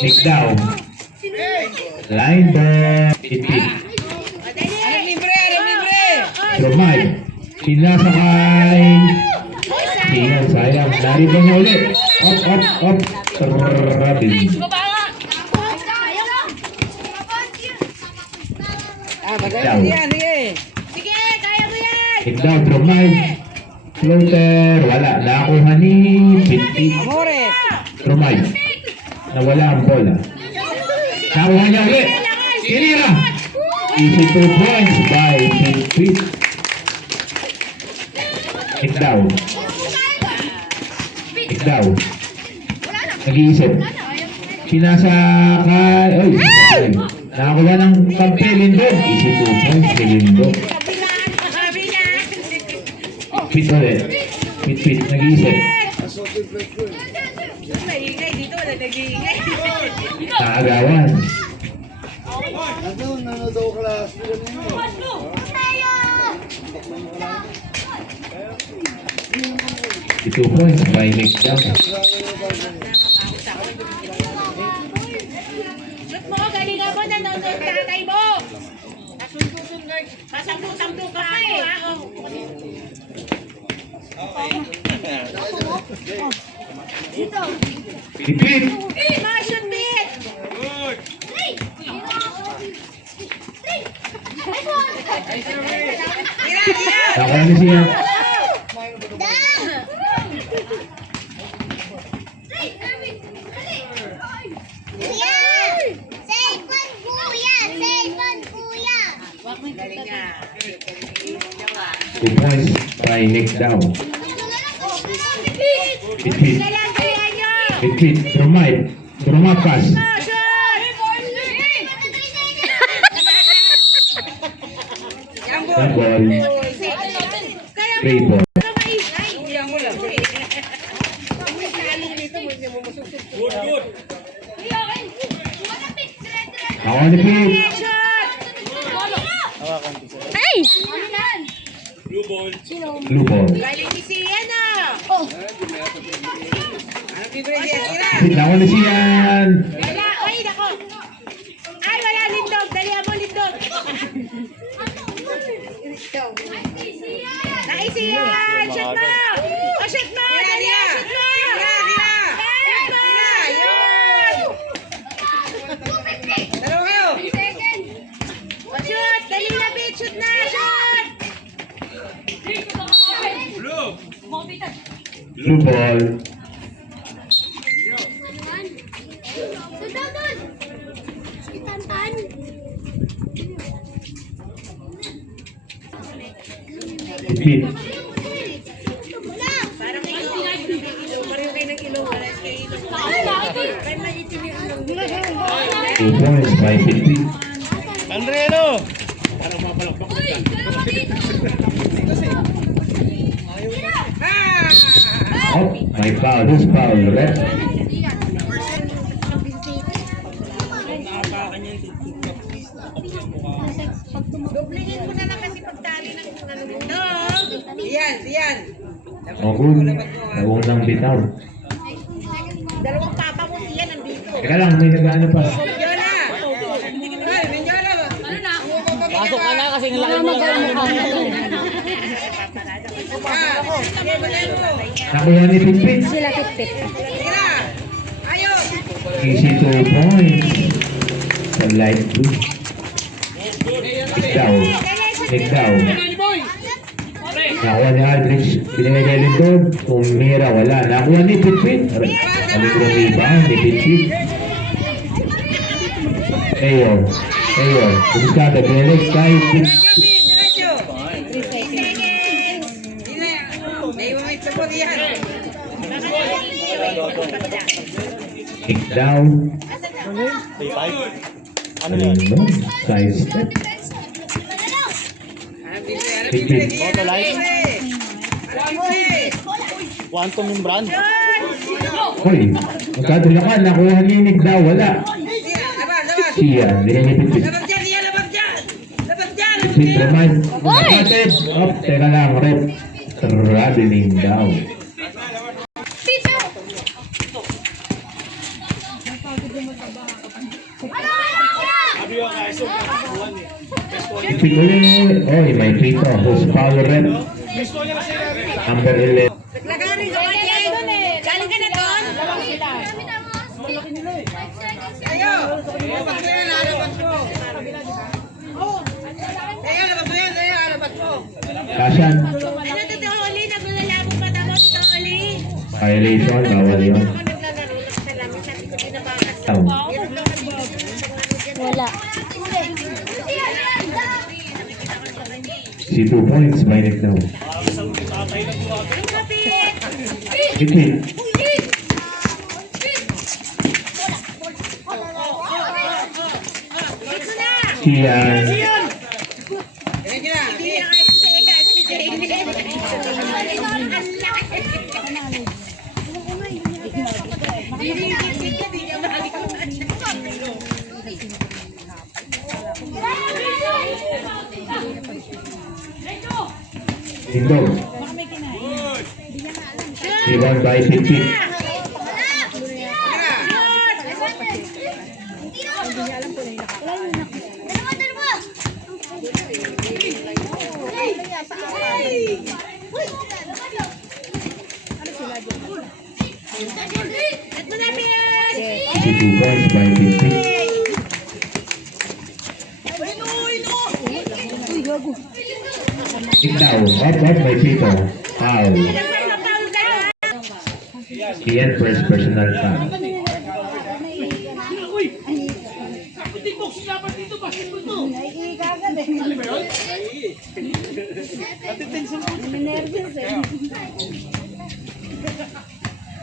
Nick daw. Line ball. Iti. Romay. Sinasakay. Tingnan, sayang. Naribang niya ulit. Up. Rabin. Daw. Sige, kaya mo yan. Nick daw, Romay. Floater. Wala. Nakuha ni Pinti. Romay. Nawala ang bola. Nakuha niya ulit. Sinira. Easy 2 points by Pinti. Nick daw. Nag-iisip. Sinasakay. Ay, nakakuha ng kampi, Lindo. Easy 2 points kay Lindo. Fit ulit. Fit. Nag-iisip. Maingay dito, wala nag-iingay. Nakagawan. Ano daw class? 2 points by Nick daw. Shoot mo, galingan mo, nanonood tatay mo. Pasampu-sampu ka ako. Ipit. Motion beat. Nakuha ni siya. Galing nga. 2 points by Nick daw. Ipit. Nalantayan nyo. Ipit. Rumapas. That ball. Play ball. Ako ni Pip. Blue ball. Galing ni Sian ah. Ako ni Sian. Wala, ay nako. Ay wala lindog, dalihan mo lindog. Naisiyan, shoot mo. O shoot mo, dalihan, shoot mo. O shoot, dali na bit, shoot na, shoot. Blue ball. Ipit. Parang ilo, pareho kayo ng ilo, pares kayo ilo. Parang maitim yung ilo. 2 points by Ipit. Andreno! Oh, my foul. Who's foul? Red. Dublingin mo na lang kasi pagtali ng ano mo. Yan. Oh, good. Naunang bitaw. Dalawang papa mo siya nandito. Teka lang, may nag-ano pa. Pasok ka na kasi ang laki mo. Nakuha ni Pipit. Sila tip-tip. Easy 2 points. Sa light blue. Nick daw. Nakuha ni Aldrich. Binigay kay Lindon. Umira, wala. Nakuha ni Pipit. Ano ko ba ni Pipit? Ayon. Bumiskada. Binigay kay Pipit. Nick daw. Ano yun? Side step. Pipit. Auto light? Quantum yung brand? Hoy, magkadulakan. Nakuha ni Nick daw. Wala. Siya. Binigay ni Pipit. Pipit remind. Kapatid. Oh, teka lang. Rep. Traveling daw. Ipit ulit. Oy, may free throw. Who's power rep? Number 11. Lagarin ko kay Jay. Galing ka na doon? Ayo. Labas mo yan, alabas mo. Ayo, labas mo yan, ayo, alabas mo. Kasyan. Ano to, Oli? Naglalabo pa tapos, Oli. Violation. Bawal yun. Ako naglalaro lang sa lamin, sabi ko binabakas. Tao. Wala. Si 2 points. Minus daw. Ipit. Siyan. Indog. Rebound by 15. Si 2 points by 15. Ikaw, up, may pito. Foul. Iyan, first personal foul.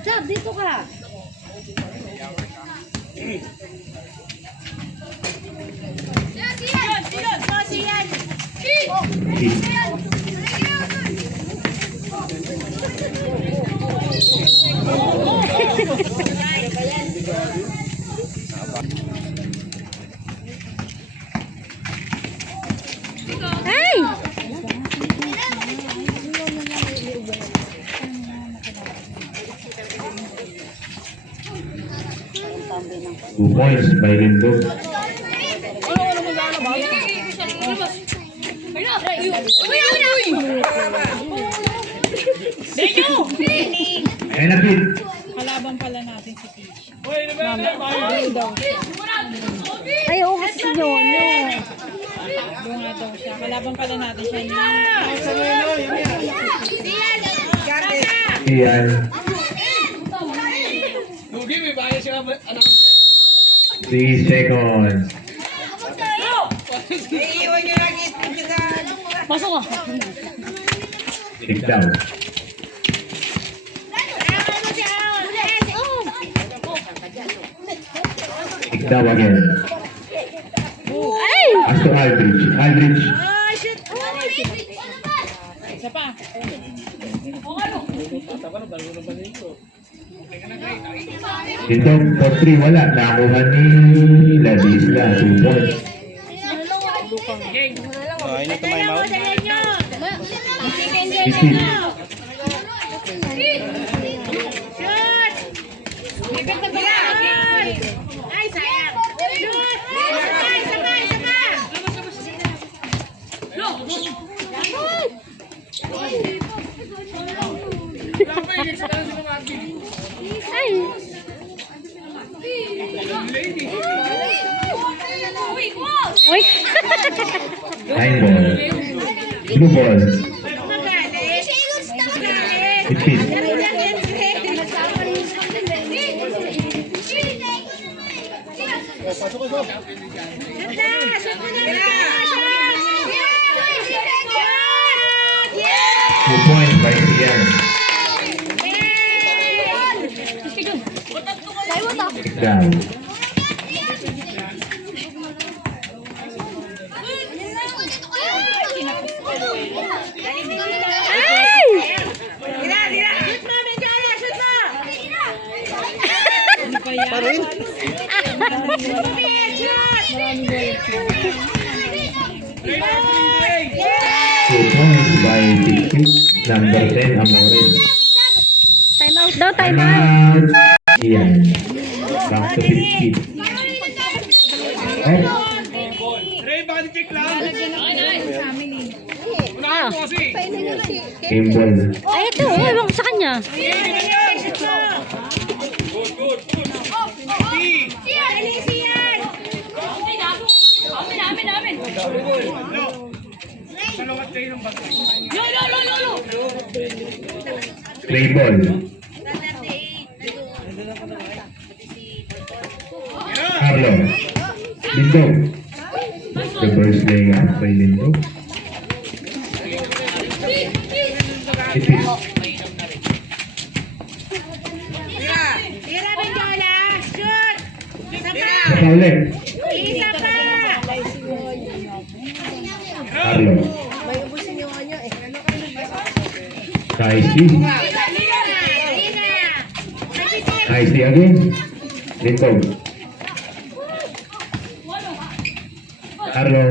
Chab, dito ka. Hey! 2 points by Lindog. Ay, napit. Kalaban pala natin si Peach. Ay, oo kasi yun. Doon nga daw siya. Kalaban pala natin siya. Iyan. Lugi, may bayad siya. 3 seconds. Iiwan nyo lang ito sa ano mo. Pasok ka. Take down. Take down again. As to Aldridge. Aldridge. Isa pa. Lindog for 3. Wala. Nakuha ni Ladisla. 2 points. Ay, na time out. Ipit. Ay, sayang. Shoot! Sabay! Uy! Nine ball. Blue ball. Ipit. Pasok ko. 2 points by Sian. Take down. Parin. 2 points by Tiktik. Number 10, Amores. Time out daw, time out. Sian. Back to 15. Oh, Ray, body check lang. Ah. game ball. Ay, ito. Ewan ko sa kanya. Salawat kayo ng bata. Play ball. Carlo. Lindog. Reverse layup by Lindog. Ipit. Tira, Benjola. Shoot. Isa pa. Isa pa ulit. Isa pa. Carlo. Nicely. Nicely again. Lindog. Carlo.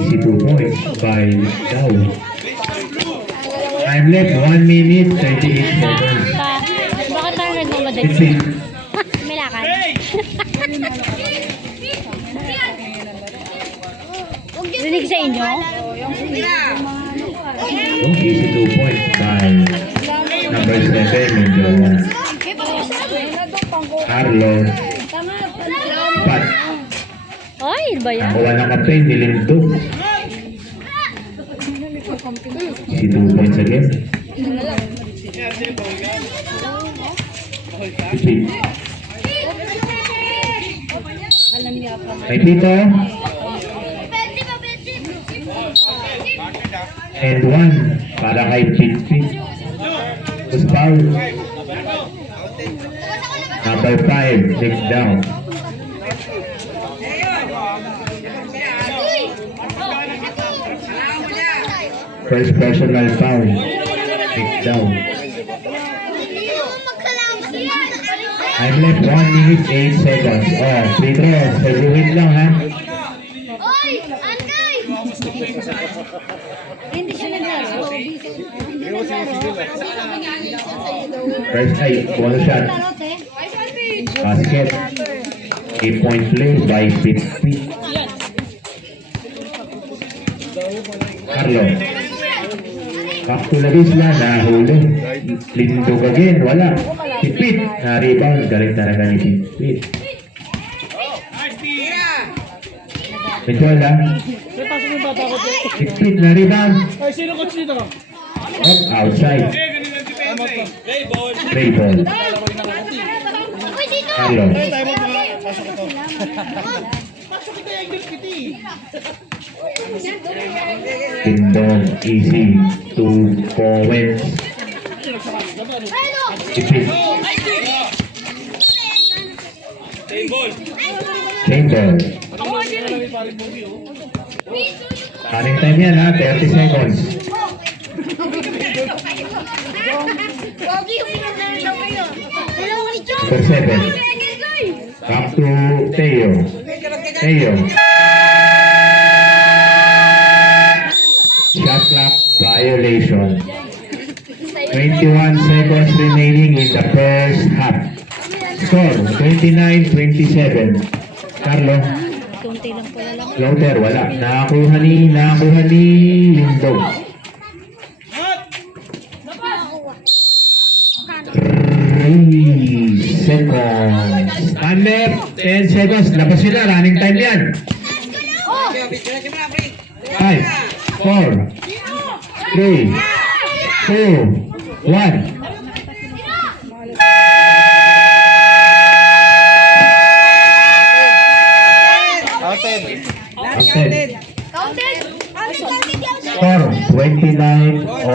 Easy 2 points by Dow. Time left 1 minute 38 seconds. Bakit tayo nagmamadali? Ipit. May lakad. Rinig sa inyo? Oh, easy 2 points by number 7 Mendoza. Carlo. Pat. Ay, ano ba yan? Nakuha ng kapten, Lindog. Easy 2 points again. Ipit. Kay Tito. And 1 para kay Pit. Tapos foul. Number 5, take down. First personal foul. Take down. I'm left 1 minute 8 seconds. Oh, free throw. Seguhin lang ha. Hindi siya naglaro. First ay, bonus shot. Basket. 8-point play by Pit. Carlo. Back to Labis na, nahuli. Lindog again, wala. Pit, na-rebound. Galing talaga ni Pit. Medyo wala. May pasok yung bata ko. Pit, na-rebound. Ay, sino coach dito? Oh, outside. Ray, ball. Play ball. Carlo. Ay, tayo mo mga. Pasok ito. Pasok ito yung piti. Lindog, easy. 2 points. Pit. Same ball. Same ball. Running time yan ha, 30 seconds. Number 7. Back to Teo. Teo. Shot clock violation. 21 seconds remaining in the first half. Score 29-27. Carlo. Kunti lang pala lang. Floater, wala. Nakakuha ni Lindog. 3 seconds. Time left. 10 seconds. Labas sila. Running time yan. 5, 4, 3, 2, 1. Outed. Score 29